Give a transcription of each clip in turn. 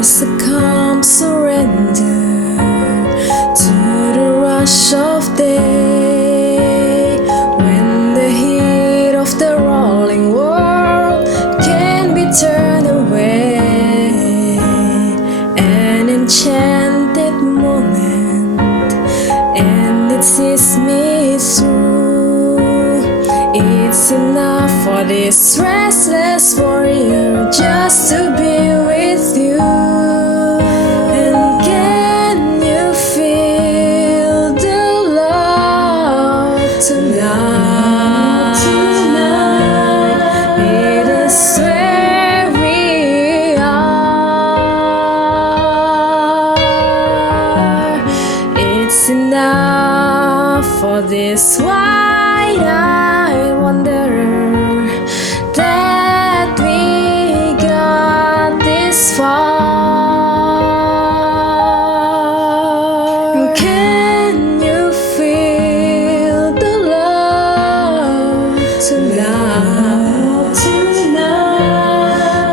There's a calm surrender to the rush of day, when the heat of the rolling world can be turned away. An enchanted moment, and it sees me through. It's enough for this restless warrior just to be with you. And can you feel the love tonight? It is where we are. It's enough for this wide-eyed wanderer that we got this far. Can you feel the love tonight?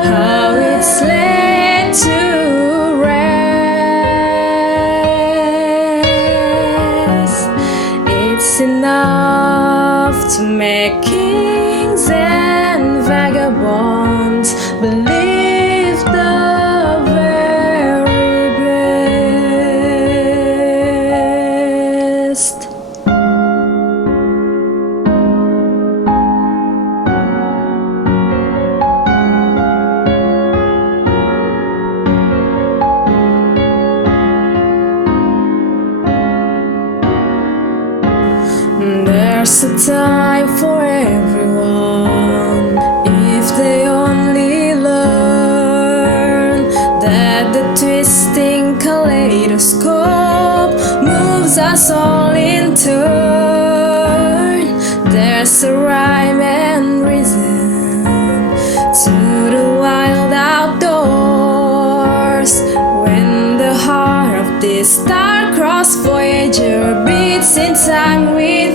How it's laid to rest. It's enough to make kings and vagabonds believe the very best. There's a time for everyone, if they only learn that the twisting kaleidoscope moves us all in turn. There's a rhyme and reason to the wild outdoors, when the heart of this star-crossed voyager beats in time with